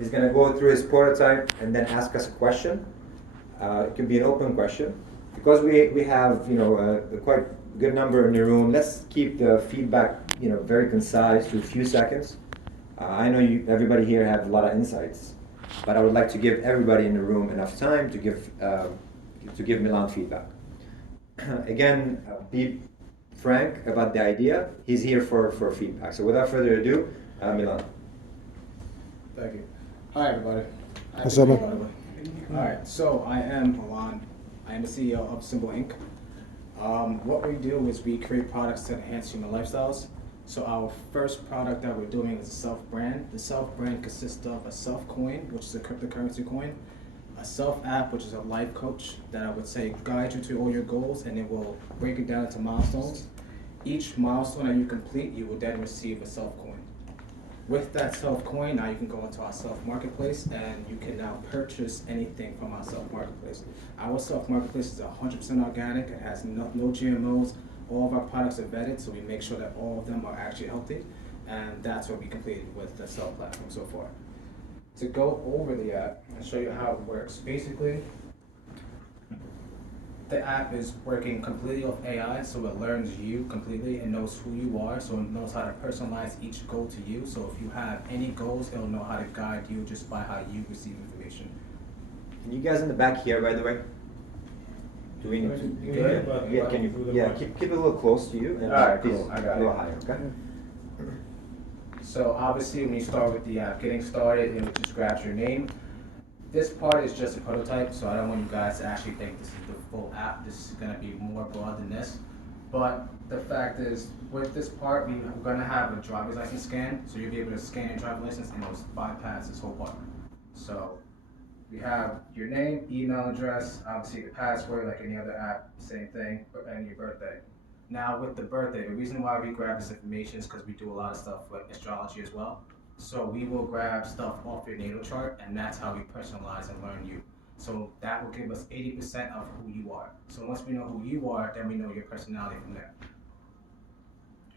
He's going to go through his prototype and then ask us a question. It can be an open question. Because we have a quite good number in the room, let's keep the feedback very concise to a few seconds. I know everybody here have a lot of insights, but I would like to give everybody in the room enough time to give Milan feedback. Again, be frank about the idea. He's here for feedback. So without further ado, Milan. Thank you. Hi, everybody. What's up, man? All right, so I am Milan. I am the CEO of Symbol Inc. What we do is we create products that enhance human lifestyles. So our first product that we're doing is a self-brand. The self-brand consists of a self-coin, which is a cryptocurrency coin, a self-app, which is a life coach that I would say guides you to all your goals, and it will break it down into milestones. Each milestone that you complete, you will then receive a self-coin. With that self-coin, now you can go into our self-marketplace and you can now purchase anything from our self-marketplace. Our self-marketplace is 100% organic. It has no GMOs. All of our products are vetted, so we make sure that all of them are actually healthy. And that's what we completed with the self-platform so far. To go over the app and show you how it works, basically, the app is working completely off AI, so it learns you completely and knows who you are, so it knows how to personalize each goal to you. So if you have any goals, it'll know how to guide you just by how you receive information. And you guys in the back here, by the way, do we need to? Keep it a little close to you. And all right, cool. I got a little it. higher, okay? So obviously, when you start with the app, getting started, it just grabs your name. This part is just a prototype, so I don't want you guys to actually think this is the full app. This is going to be more broad than this. But the fact is, with this part, we're going to have a driver's license scan. So you'll be able to scan your driver's license and it'll bypass this whole part. So we have your name, email address, obviously the password, like any other app, same thing, and your birthday. Now with the birthday, the reason why we grab this information is because we do a lot of stuff with astrology as well. So we will grab stuff off your natal chart, and that's how we personalize and learn you. So that will give us 80% of who you are. So once we know who you are, then we know your personality from there.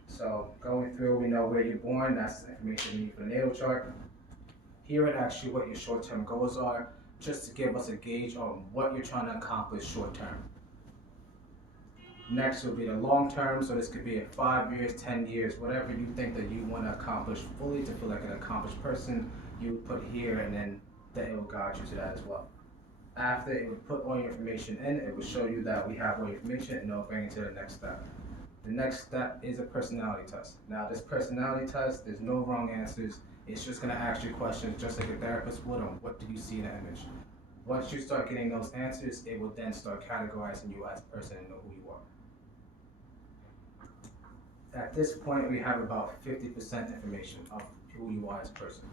So going through, we know where you're born, that's the information we need for the natal chart. Here it asks you what your short-term goals are, just to give us a gauge on what you're trying to accomplish short-term. Next will be the long term, so this could be at 5 years, 10 years, whatever you think that you want to accomplish fully to feel like an accomplished person, you would put here and then it will guide you to that as well. After it would put all your information in, it will show you that we have all your information and it'll bring you to the next step. The next step is a personality test. Now this personality test, there's no wrong answers. It's just going to ask you questions just like a therapist would on what do you see in the image. Once you start getting those answers, it will then start categorizing you as a person and know who you are. At this point, we have about 50% information of who you are as a person.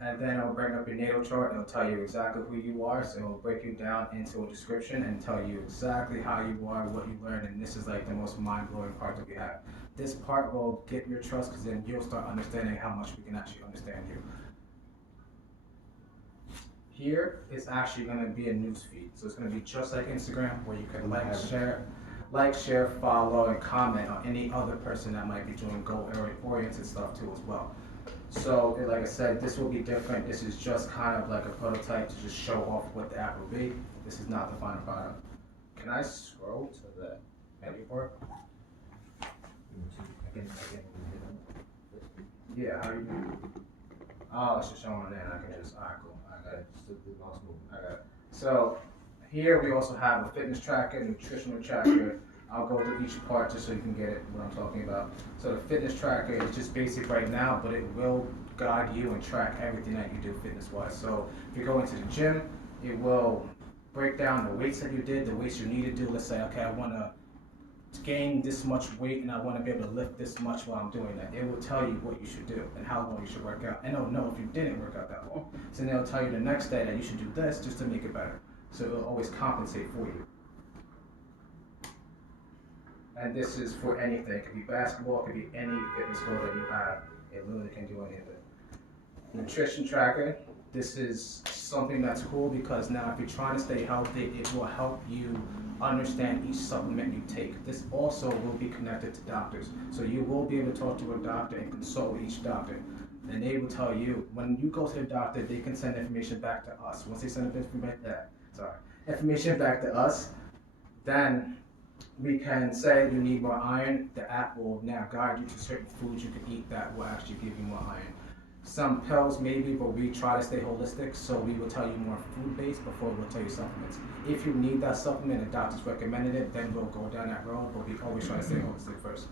And then it'll bring up your natal chart, it'll tell you exactly who you are, so it'll break you down into a description and tell you exactly how you are, what you learned, and this is like the most mind-blowing part that we have. This part will get your trust because then you'll start understanding how much we can actually understand you. Here is actually going to be a news feed. So it's going to be just like Instagram where you can like, share, follow, and comment on any other person that might be doing goal-oriented stuff too as well. So like I said, this will be different. This is just kind of like a prototype to just show off what the app will be. This is not the final product. Can I scroll to the menu part? Yeah, how you doing? Oh, it's just showing there. I can just, all right, cool. I got it. I got it. So here we also have a fitness tracker, nutritional tracker. I'll go through each part just so you can get it, what I'm talking about. So the fitness tracker is just basic right now, but it will guide you and track everything that you do fitness-wise. So if you go into the gym, it will break down the weights that you did, the weights you need to do. Let's say, okay, I want to gain this much weight and I want to be able to lift this much while I'm doing that. It will tell you what you should do and how long you should work out. And it'll know if you didn't work out that long. So then it'll tell you the next day that you should do this just to make it better. So it'll always compensate for you. And this is for anything. It could be basketball, it could be any fitness goal that you have. It literally can do any of it. Nutrition tracker. This is something that's cool because now if you're trying to stay healthy, it will help you understand each supplement you take. This also will be connected to doctors. So you will be able to talk to a doctor and consult with each doctor. And they will tell you, when you go to the doctor, they can send information back to us. Once they send information back to us, then we can say you need more iron. The app will now guide you to certain foods you can eat that will actually give you more iron. Some pills maybe, but we try to stay holistic, so we will tell you more food-based before we'll tell you supplements. If you need that supplement and doctors recommended it, then we'll go down that road, but we always try to stay holistic first.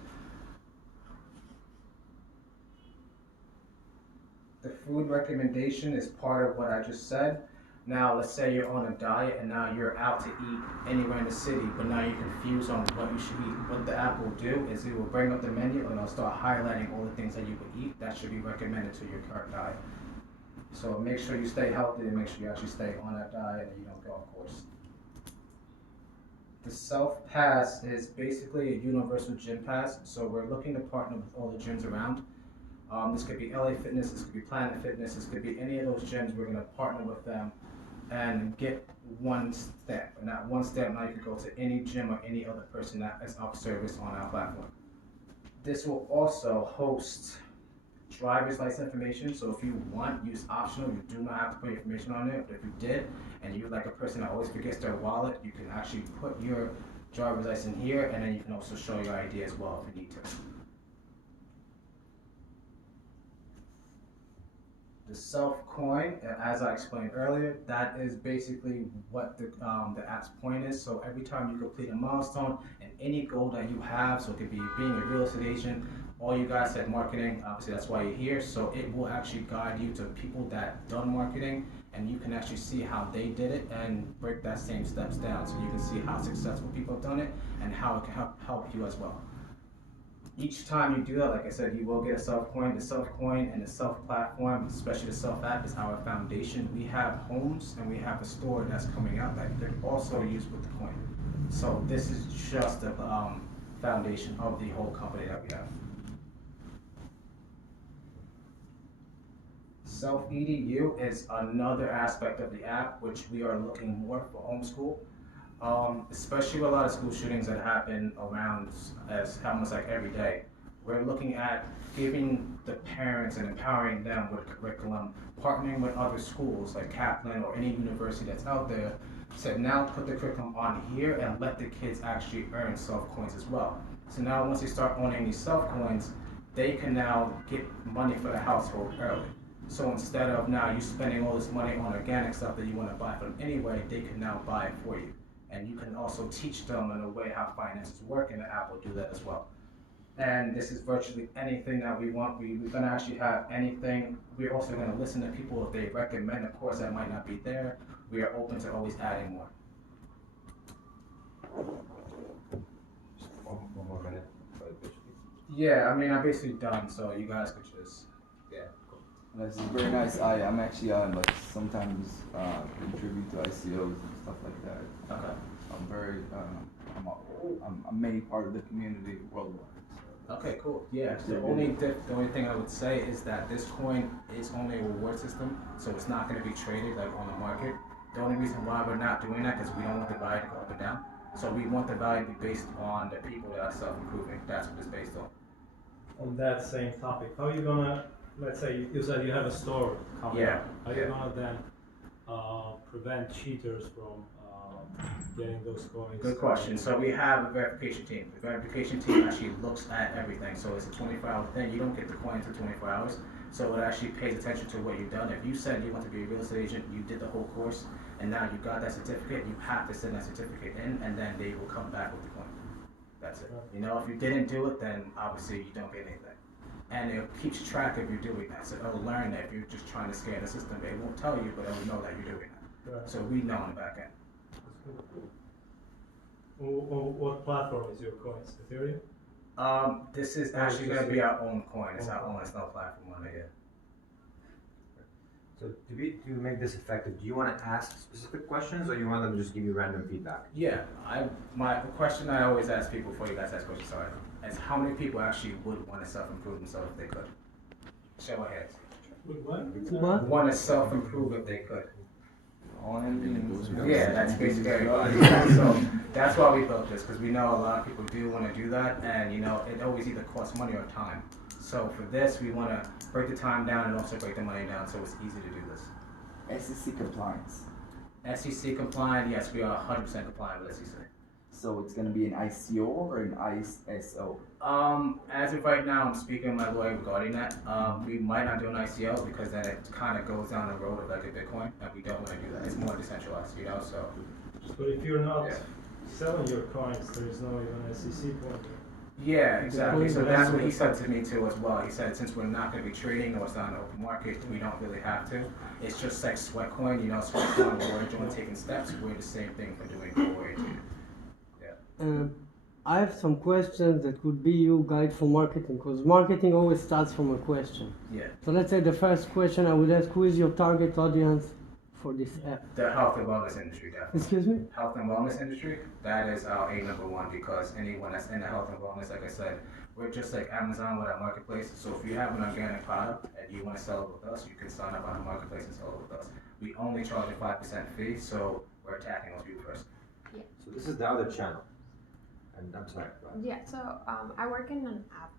The food recommendation is part of what I just said. Now, let's say you're on a diet and now you're out to eat anywhere in the city, but now you're confused on what you should eat. What the app will do is it will bring up the menu and it'll start highlighting all the things that you could eat that should be recommended to your current diet. So make sure you stay healthy and make sure you actually stay on that diet and you don't go off course. The Self Pass is basically a universal gym pass, so we're looking to partner with all the gyms around. This could be LA Fitness, this could be Planet Fitness, this could be any of those gyms. We're going to partner with them and get one stamp. And that one stamp, now you can go to any gym or any other person that is of service on our platform. This will also host driver's license information. So if you want, use optional. You do not have to put your information on there. But if you did, and you're like a person that always forgets their wallet, you can actually put your driver's license here, and then you can also show your ID as well if you need to. The Self Coin, as I explained earlier, that is basically what the app's point is. So every time you complete a milestone and any goal that you have, so it could be being a real estate agent, all you guys said marketing, obviously that's why you're here. So it will actually guide you to people that done marketing, and you can actually see how they did it and break that same steps down. So you can see how successful people have done it and how it can help you as well. Each time you do that, like I said, you will get a Self Coin. The Self Coin and the Self Platform, especially the Self App, is our foundation. We have homes and we have a store that's coming out that you can also use with the coin. So this is just the foundation of the whole company that we have. Self EDU is another aspect of the app, which we are looking more for homeschool. Especially with a lot of school shootings that happen around as almost like every day. We're looking at giving the parents and empowering them with curriculum, partnering with other schools like Kaplan or any university that's out there, to now put the curriculum on here and let the kids actually earn Self Coins as well. So now once they start owning these Self Coins, they can now get money for the household early. So instead of now you spending all this money on organic stuff that you want to buy for them anyway, they can now buy it for you. And you can also teach them in a way how finances work, and the app will do that as well. And this is virtually anything that we want. We're going to actually have anything. We're also going to listen to people if they recommend a course that might not be there. We are open to always adding more. Just one more minute. Yeah, I mean, I'm basically done, so you guys could just, yeah. This is very nice. I'm actually like sometimes contribute to ICOs and stuff like that. Okay. I'm very I'm a main part of the community worldwide. So. Okay, cool. Yeah. The only thing I would say is that this coin is only a reward system, so it's not going to be traded like on the market. The only reason why we're not doing that is because we don't want the value to go up and down. So we want the value to be based on the people that are self-improving. That's what it's based on. On that same topic, how are you gonna, let's say you said you have a store coming up. How are you gonna then prevent cheaters from getting those coins? Good question. So we have a verification team. The verification team actually looks at everything. So it's a 24-hour thing. You don't get the coin for 24 hours. So it actually pays attention to what you've done. If you said you want to be a real estate agent, you did the whole course, and now you got that certificate, you have to send that certificate in, and then they will come back with the coin. That's it. You know, if you didn't do it, then obviously you don't get anything. And it keeps track of you doing that. So it'll learn that if you're just trying to scan the system, it won't tell you, but it'll know that you're doing that. Right. So we know on the back end. What platform is your coins? Ethereum? This is actually going to be our own coin. It's our own. It's no platform on it yet. So to make this effective, do you want to ask specific questions, or you want them to just give you random feedback? Yeah, the question I always ask people before you guys ask questions, sorry, is how many people actually would want to self-improve themselves if they could? Show of hands. With what? What? Want to self-improve if they could. All envyings. Yeah, that's basically everybody. Yeah, so that's why we built this, because we know a lot of people do want to do that, and it always either costs money or time. So for this, we want to break the time down and also break the money down, so it's easy to do this. SEC compliance. SEC compliant, yes, we are 100% compliant with SEC. So it's gonna be an ICO or an ISO? As of right now, I'm speaking with my lawyer regarding that. We might not do an ICO because then it kind of goes down the road of like a Bitcoin, and we don't want to do that. It's more decentralized, so. But if you're not Yeah. selling your coins, there is no even SEC point. Yeah, exactly. So that's what he said to me too as well. He said since we're not going to be trading or it's not an open market, we don't really have to. It's just like Sweatcoin, Sweatcoin, we're doing taking steps. We're the same thing for doing goal oriented. I have some questions that could be you guide for marketing, because marketing always starts from a question. Yeah. So let's say the first question I would ask, who is your target audience for this app? The health and wellness industry, definitely. Excuse me? Health and wellness industry, that is our A number one, because anyone that's in the health and wellness, like I said, we're just like Amazon with our marketplace. So if you have an organic product and you want to sell it with us, you can sign up on the marketplace and sell it with us. We only charge a 5% fee, so we're attacking those people first. So this is the other channel. And I'm sorry. go ahead. Yeah, so I work in an app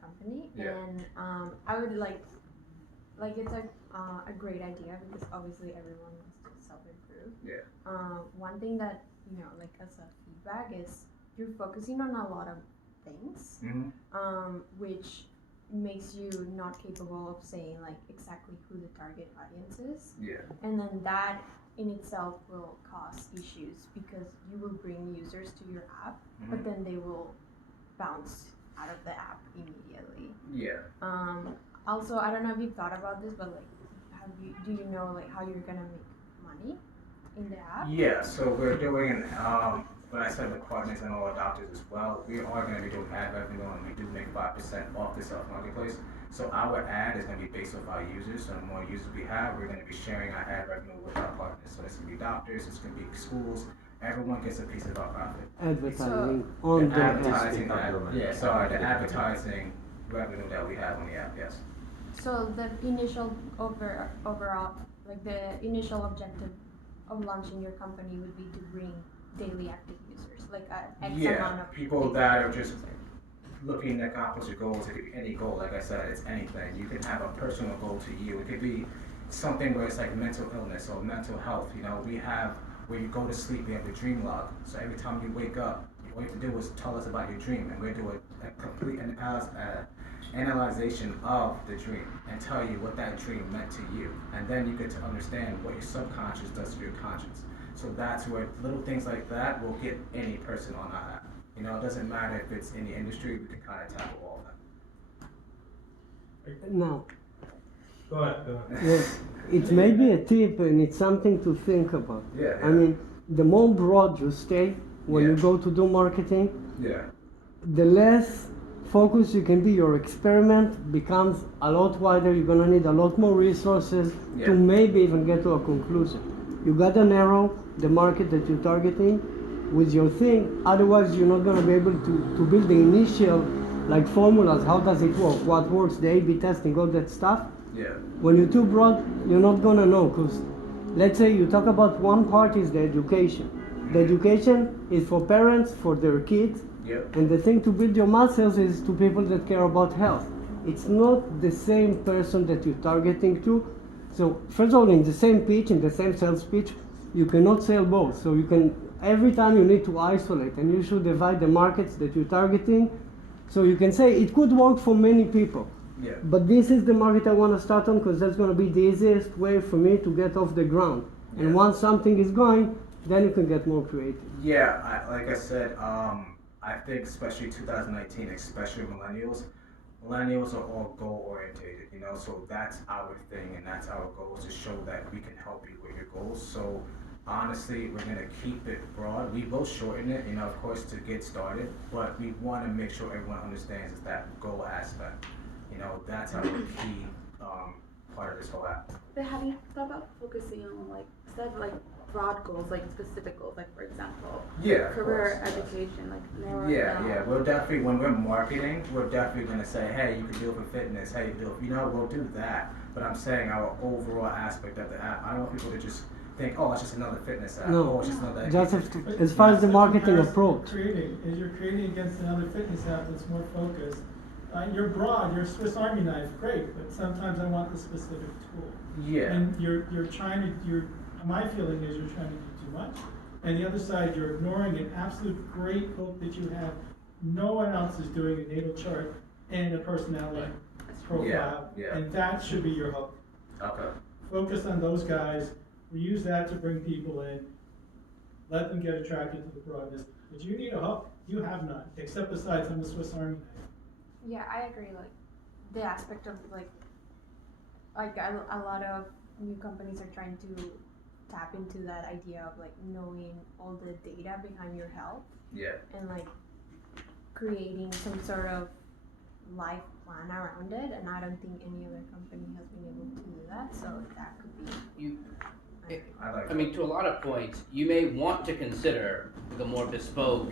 company, Yeah. and I would like it's a great idea because obviously everyone wants to self-improve. Yeah. One thing that like as a feedback is you're focusing on a lot of things, which makes you not capable of saying like exactly who the target audience is, Yeah. and then that in itself will cause issues because you will bring users to your app, but then they will bounce out of the app immediately. Yeah. Also, I don't know if you've thought about this, but like, do you know like how you're gonna make money in the app? Yeah, so we're doing, when I said with partners and all our doctors as well, we are going to be doing ad revenue, and we do make 5% off the self-marketplace. So our ad is going to be based off our users. So the more users we have, we're going to be sharing our ad revenue with our partners. So it's going to be doctors, it's going to be schools. Everyone gets a piece of our profit. Advertising on The the advertising, app. the advertising revenue that we have on the app, yes. So the initial overall, like the initial objective of launching your company would be to bring daily active users, like a X amount of people that are just looking to accomplish your goals. It could be any goal, like I said, it's anything. You can have a personal goal to you. It could be something where it's like mental illness or mental health. We have, where you go to sleep, we have the dream log. So every time you wake up, all you have to do is tell us about your dream, and we'll do a complete analyzation of the dream and tell you what that dream meant to you. And then you get to understand what your subconscious does to your conscience. So that's where little things like that will get any person on our app. It doesn't matter if it's in the industry, we can kind of tackle all of that. Now, Go ahead. yes, it may be a tip and it's something to think about. Yeah. I mean, the more broad you stay when you Yeah. go to do marketing, Yeah. the less focus you can be. Your experiment becomes a lot wider. You're gonna need a lot more resources Yeah. to maybe even get to a conclusion. You gotta narrow the market that you're targeting with your thing. Otherwise, you're not gonna be able to build the initial like formulas. How does it work? What works? The A/B testing, all that stuff. Yeah. When you're too broad, you're not gonna know. Because let's say you talk about one part is the education. The education is for parents, for their kids. Yep. And the thing to build your muscles is to people that care about health. It's not the same person that you're targeting to. So first of all, in the same pitch, in the same sales pitch, you cannot sell both. So you can, every time you need to isolate, and you should divide the markets that you're targeting. So you can say it could work for many people. Yeah. But this is the market I want to start on because that's going to be the easiest way for me to get off the ground. And Yeah. once something is going, then you can get more creative. Yeah, like I said, I think especially 2019, especially millennials are all goal orientated, so that's our thing and that's our goal, is to show that we can help you with your goals. So honestly, we're going to keep it broad. We will shorten it, of course, to get started, but we want to make sure everyone understands is that goal aspect. That's our key part of this whole app. But have you thought about focusing on like instead of like broad goals, like specific goals, like for example, Yeah, of career course. education, like narrow Yeah, down. yeah. We'll definitely, when we're marketing, we're definitely gonna say, hey, you can do it for fitness. Hey, you can do it. We'll do that. But I'm saying our overall aspect of the app. I don't want people to just think, oh, it's just another fitness app. No. Oh, it's just another. Just education. as far as the marketing Comparison approach. you're creating against another fitness app that's more focused. You're broad, you're Swiss Army knife, great, but sometimes I want the specific tool. Yeah. And my feeling is you're trying to do too much. And the other side, you're ignoring an absolute great hook that you have. No one else is doing a natal chart and a personality profile. Yeah. And that should be your hook. Okay. Focus on those guys, we use that to bring people in, let them get attracted to the broadness. But you need a hook, you have none, except besides I'm a Swiss Army knife. Yeah, I agree. Like the aspect of like a lot of new companies are trying to tap into that idea of like knowing all the data behind your health Yeah. and like creating some sort of life plan around it. And I don't think any other company has been able to do that. So that could be. I mean, to a lot of points, you may want to consider the more bespoke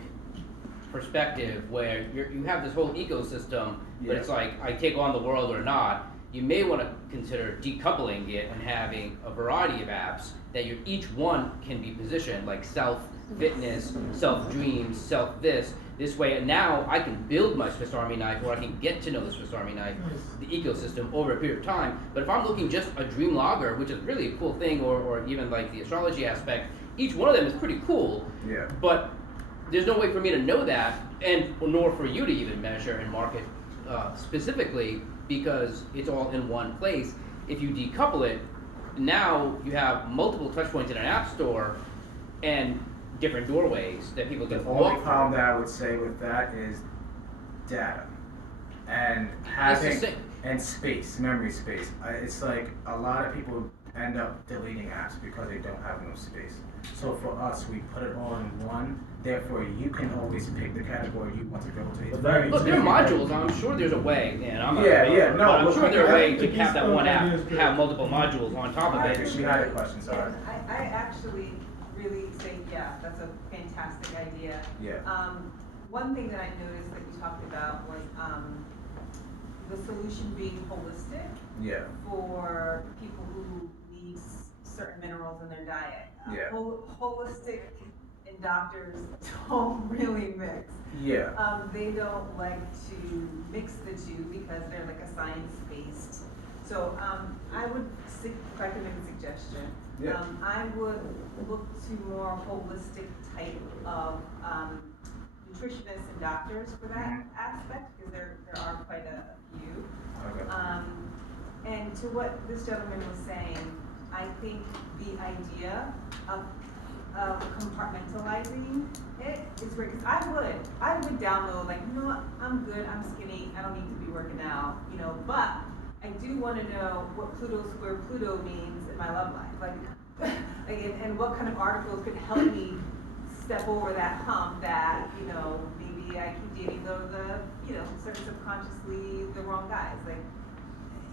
perspective where you have this whole ecosystem, but it's like, I take on the world or not. You may want to consider decoupling it and having a variety of apps that each one can be positioned, like self-fitness, self-dreams, self-this. This way, now I can build my Swiss Army knife, or I can get to know the Swiss Army knife, the ecosystem over a period of time. But if I'm looking just a dream logger, which is really a cool thing, or even like the astrology aspect, each one of them is pretty cool. Yeah. But there's no way for me to know that, and nor for you to even measure and market specifically, because it's all in one place. If you decouple it, now you have multiple touch points in an app store and different doorways that people can The only walk problem through. that I would say with that is data and It's the having same. and space, memory space. It's like a lot of people end up deleting apps because they don't have enough space. So for us, we put it all in one. Therefore, you can always pick the category you want to go to. It's very Look, there are easy. modules. I'm sure there's a way, and I'm not Yeah, a yeah, developer, no, but I'm look, sure there's a way the to have that bespoke one idea is app great. have multiple modules on top of Okay, it. she had a question, sorry. I actually really think, yeah, that's a fantastic idea. Yeah. One thing that I noticed that you talked about was the solution being holistic Yeah. for people who need certain minerals in their diet. Yeah. Holistic and doctors don't really mix. Yeah. They don't like to mix the two because they're like a science-based. So I would, if I could make a suggestion, Yeah. I would look to more holistic type of nutritionists and doctors for that aspect, because there are quite a few. Okay. And to what this gentleman was saying, I think the idea of compartmentalizing it is great, because I would download, like, you know what, I'm good, I'm skinny, I don't need to be working out, but I do want to know what Pluto square Pluto means in my love life, and what kind of articles could help me step over that hump that, maybe I keep dating the sort of subconsciously the wrong guys,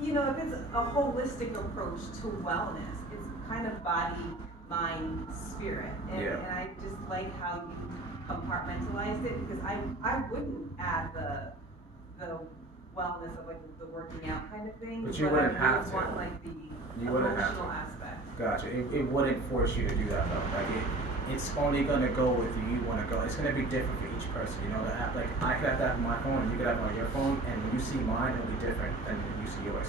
if it's a holistic approach to wellness, it's kind of body, mind, spirit. And I just like how you compartmentalized it, because I wouldn't add the wellness of the working out kind of thing. But you wouldn't I have would to. want the You wouldn't have emotional to. aspect. Gotcha. It wouldn't force you to do that though. It's only gonna go with you want to go. It's gonna be different for each person. The app, I could have that on my phone, and you could have it on your phone, and when you see mine, it'll be different than when you see yours.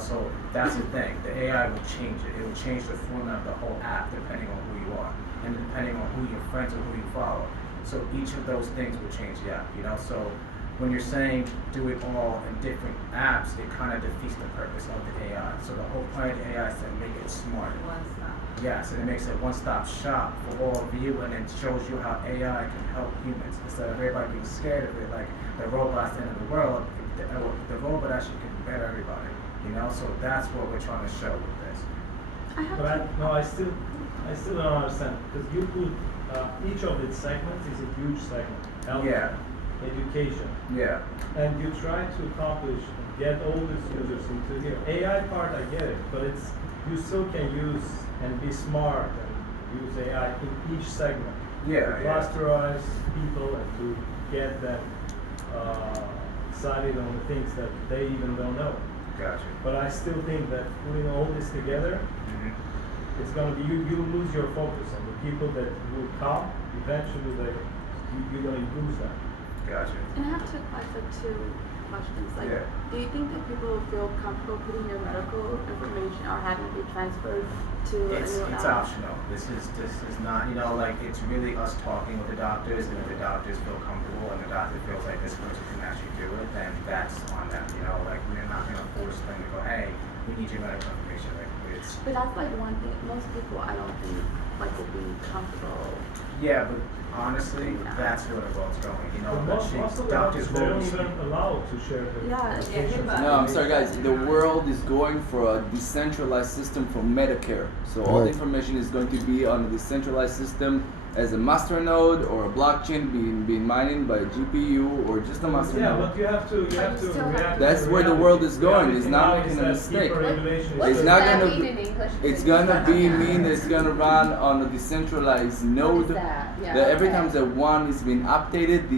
So that's the thing. The AI will change it. It will change the format of the whole app depending on who you are, and depending on who your friends or who you follow. So each of those things will change the app. So when you're saying do it all in different apps, it kind of defeats the purpose of the AI. So the whole point of the AI is to make it smarter. One stop. Yes, and it makes it one-stop shop for all of you, and it shows you how AI can help humans instead of everybody being scared of it, like the robot's the end of the world. The robot actually can better everybody. So that's what we're trying to show with this. I still don't understand, because you put each of its segments is a huge segment. Health, Yeah. education, Yeah. and you try to accomplish get all these users into here. AI part, I get it, but you still can use and be smart and use AI in each segment. Yeah, To yeah. clusterize people and to get them excited on the things that they even don't know. Gotcha. But I still think that putting all this together, it's gonna be you lose your focus, and the people that will come eventually you're gonna lose that. Gotcha. And I have two questions. Like, Yeah. do you think that people feel comfortable putting your medical information or having it be transferred to a new It's app? optional. This is not, like, it's really us talking with the doctors, and if the doctors feel comfortable and the doctor feels like this person can actually do it, then that's on them, like, we're not gonna force them to go, hey, we need your medical information, like, it's, But that's like one thing. Most people, I don't think, like, will be comfortable. yeah, but honestly, that's where the world's going, But most of the doctors doctors, they don't will even allow to share the Yeah, patient's HIPAA. No, I'm sorry, guys. The world is going for a decentralized system for Medicare. So all the information is going to be on a decentralized system as a master node or a blockchain being mined by a GPU or just a master Yeah, node. but you have to you still have react. to- That's to where the reality. world is going. Reality It's not now making is a that mistake. deeper regulation What It's does not that gonna mean be- in English? It's gonna mean it's gonna run on a decentralized node. What is that? Yeah, That every okay. time that one is being updated,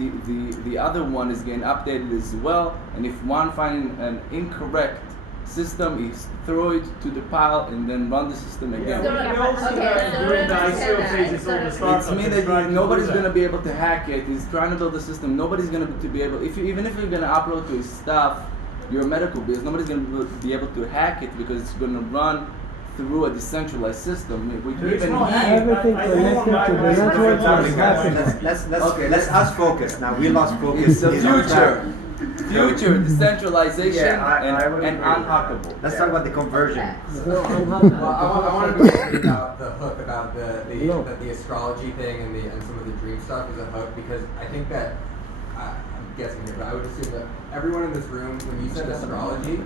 the other one is getting updated as well. And if one find an incorrect system, is throw it to the pile and then run the system Yeah, again. we So- also okay, have so during the I understand ICO that. phase, it's all the It's startups. It's mean that try that to do nobody's that. gonna be able to hack it. He's trying to build a system. Nobody's gonna be able. Even if you're gonna upload to his stuff, your medical bills, nobody's gonna be able to hack it because it's gonna run through a decentralized system. We can There is even no hear. hack. Everything I don't want connected my- to the my- network my- is my- happening. Let's us focus now. We lost focus. It's the He's on track. future, decentralization, Yeah, I would and agree with that. unhackable. Let's talk about the conversion. Okay. No, I'm happy. Well, I wanted to say about the hook, about No. that the astrology thing and some of the dream stuff is a hook, because I think that I'm guessing here, but I would assume that everyone in this room, when you said astrology,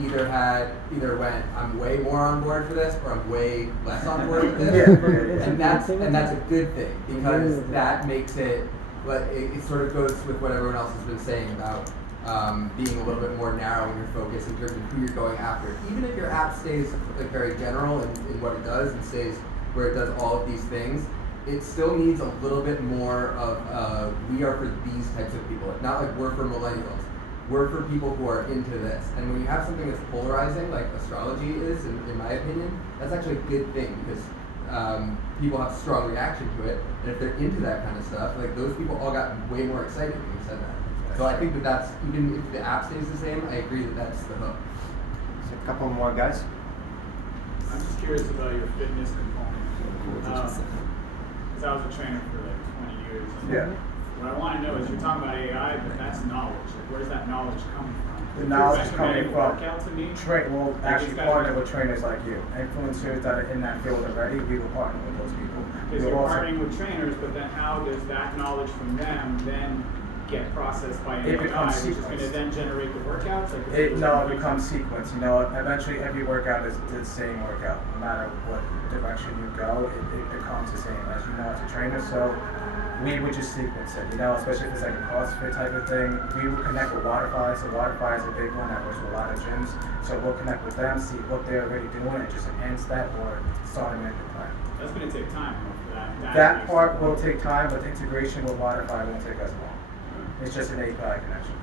either went, I'm way more on board for this, or I'm way less on board with this, Yeah. and that's a good thing, because that makes it, but it sort of goes with what everyone else has been saying about being a little bit more narrow in your focus in terms of who you're going after. Even if your app stays like very general in what it does and stays where it does all of these things, it still needs a little bit more of we are for these types of people. Not like we're for millennials. We're for people who are into this. And when you have something that's polarizing, like astrology is, in my opinion, that's actually a good thing, because people have strong reaction to it. And if they're into that kind of stuff, like those people all got way more excited when you said that. So I think that that's, even if the app stays the same, I agree that that's the hook. So a couple more guys. I'm just curious about your fitness component. Because I was a trainer for like 20 years. And Yeah. What I want to know is, you're talking about AI, but that's knowledge. Like, where's that knowledge coming from? The knowledge is coming from Workout to me. Well, actually partner with trainers like you, influencers that are in that field already. We will partner with those people. Because We'll you're also- partnering with trainers, but then how does that knowledge from them then get processed by It AI, becomes which is going to sequenced. then generate the workouts? Like, It becomes sequence. Eventually every workout is the same workout. No matter what direction you go, it becomes the same. As you know, as a trainer, so we would just sequence it. Especially if it's like a CrossFit type of thing. We will connect with Waterfly. So Waterfly is a big one that works with a lot of gyms. So we'll connect with them, see what they're already doing, and just enhance that or start a new plan. That's going to take time for that. That part will take time, but the integration with Waterfly won't take as long. It's just an API connection.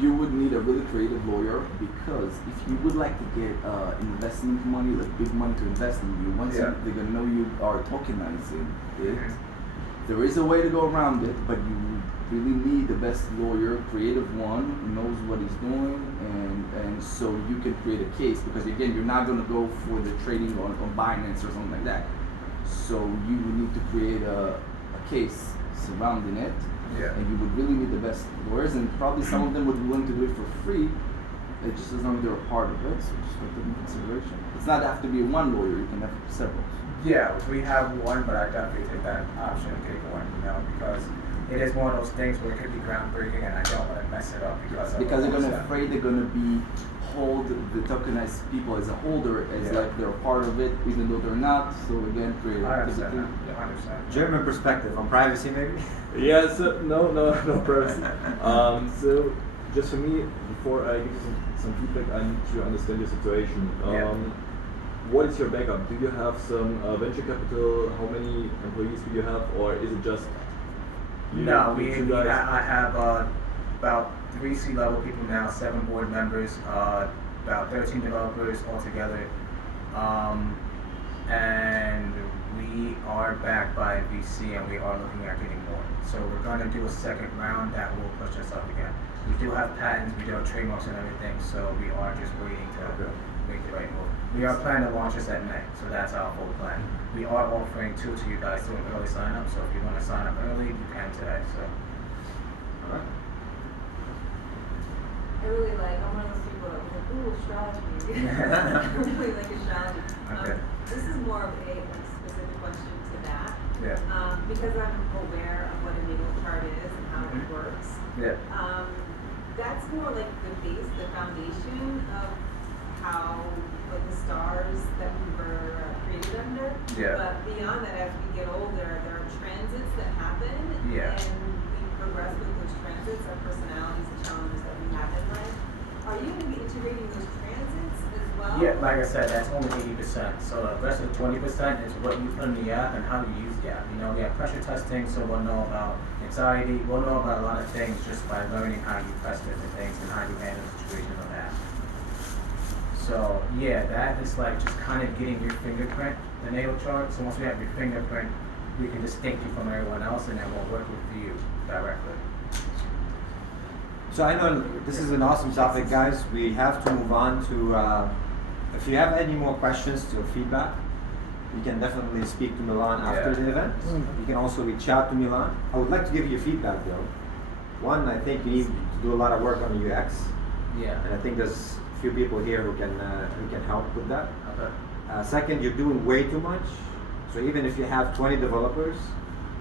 You would need a really creative lawyer, because if you would like to get investment money, like big money to invest in you, once Yeah. they're gonna know you are tokenizing it, there is a way to go around it, but you really need the best lawyer, creative one, who knows what he's doing, and so you can create a case, because again, you're not gonna go for the trading on Binance or something like that. So you would need to create a case surrounding it. Yeah. And you would really need the best lawyers, and probably some of them would be willing to do it for free. It just as long as they're a part of it, so just put them in consideration. It's not have to be one lawyer; you can have several. Yeah, we have one, but I definitely take that option and take one, because it is one of those things where it could be groundbreaking, and I don't want to mess it up because of Because they're all gonna that. afraid they're gonna be hold the tokenized people as a holder as Yeah. like they're a part of it, even though they're not. So again, I creativity. understand that. I understand. German perspective on privacy, maybe. Yeah, so no privacy. So just for me, before I give you some feedback, I need to understand your situation. Yeah. what is your backup? Do you have some venture capital? How many employees do you have, or is it just you? No, you guys? I have about 3 C-level people now, 7 board members, about 13 developers altogether, and we are backed by VC, and we are looking at getting more. So we're going to do a second round that will push us up again. We do have patents, we do have trademarks and everything, so we are just waiting to make the right move. We are planning to launch this at May, so that's our full plan. We are offering to you guys to an early sign up, so if you want to sign up early, you can today. So. All right. I really like, I'm one of those people that was like, ooh, astrology. I really like astrology. Okay. This is more of a specific question to that. Yeah. Because I'm aware of what a natal chart is and how it works. Yeah. That's more like the base, the foundation of how, like, the stars that we were created under. Yeah. But beyond that, as we get older, there are transits that happen. Yeah. And we progress with those transits, our personalities, the challenges that we have in life. Are you going to be integrating those transits as well? Yeah, like I said, that's only 80%. So the rest of the 20% is what you put in the app and how you use the app. You know, we have pressure testing, so we'll know about anxiety. We'll know about a lot of things just by learning how you press different things and how you handle situations on the app. So yeah, that is like just kind of getting your fingerprint, the natal chart. So once we have your fingerprint, we can distinct you from everyone else, and then we'll work with you directly. So I know this is an awesome topic, guys. We have to move on to, if you have any more questions or feedback, you can definitely speak to Milan after the event. You can also reach out to Milan. I would like to give you feedback though. One, I think you need to do a lot of work on UX. Yeah. And I think there's a few people here who can help with that. Okay. Second, you're doing way too much. So even if you have 20 developers,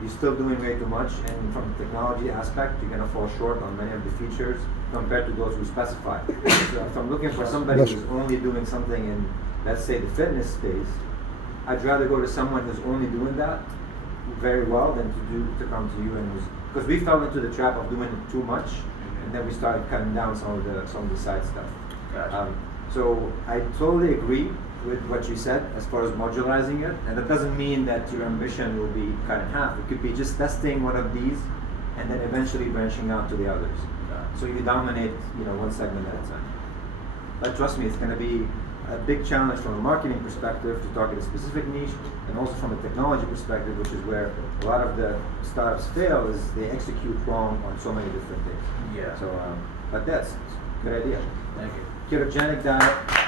you're still doing way too much, and from the technology aspect, you're gonna fall short on many of the features compared to those who specify. So if I'm looking for somebody who's only doing something in, let's say, the fitness space, I'd rather go to someone who's only doing that very well than to come to you and because we fell into the trap of doing too much, and then we started cutting down some of the side stuff. Gotcha. So I totally agree with what you said as far as modularizing it, and that doesn't mean that your ambition will be cut in half. It could be just testing one of these and then eventually branching out to the others. So you dominate, one segment at a time. But trust me, it's going to be a big challenge from a marketing perspective to target a specific niche, and also from a technology perspective, which is where a lot of the startups fail, is they execute wrong on so many different things. Yeah. So, but that's a good idea. Thank you. Ketogenic diet.